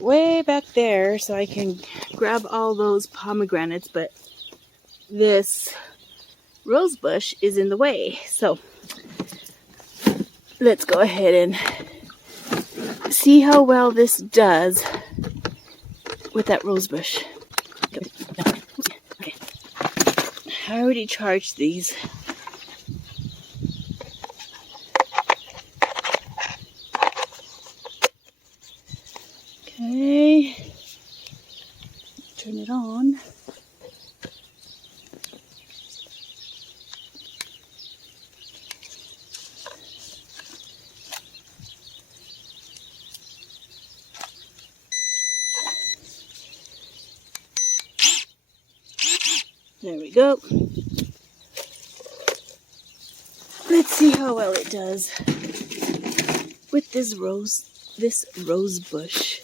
way back there so I can grab all those pomegranates, but this rose bush is in the way. So let's go ahead and see how well this does with that rose bush. Okay. I already charged these. Okay, turn it on. There we go. Let's see how well it does with this rose bush.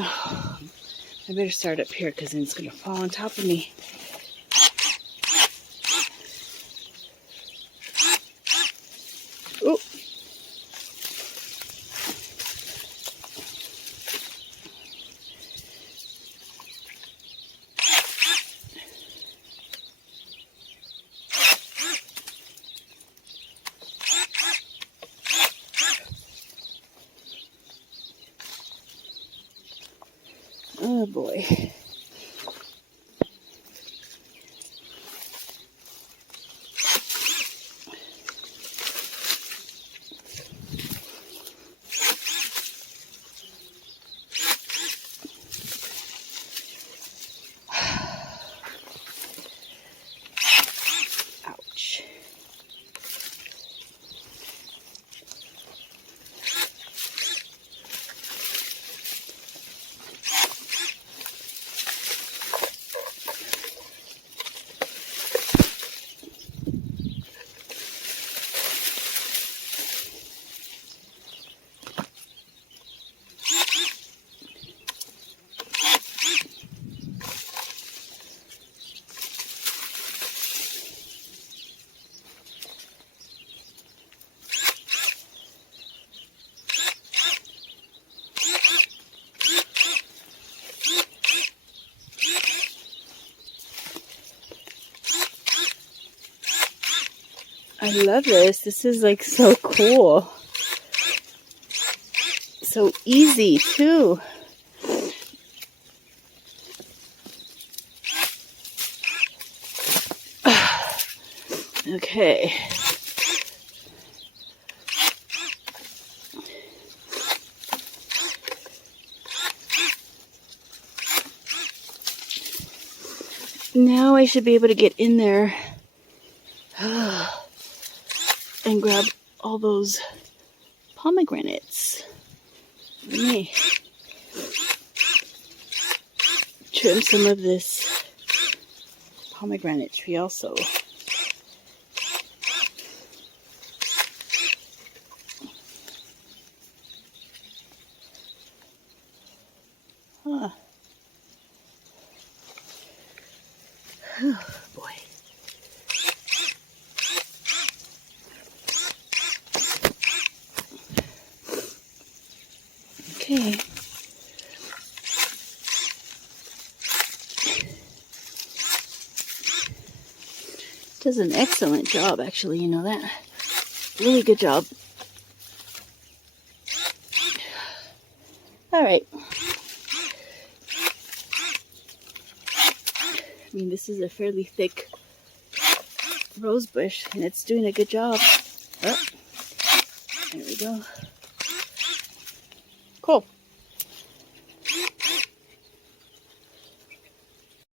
Oh, I better start up here because then it's going to fall on top of me. Oh. Oh boy. Ouch. I love this. This is like so cool. So easy too. Okay. Now I should be able to get in there and grab all those pomegranates. Let me trim some of this pomegranate tree also. Huh. Oh boy. Okay. Does an excellent job, actually, you know that. Really good job. All right. I mean, this is a fairly thick rose bush, and it's doing a good job. Oh, there we go. Cool.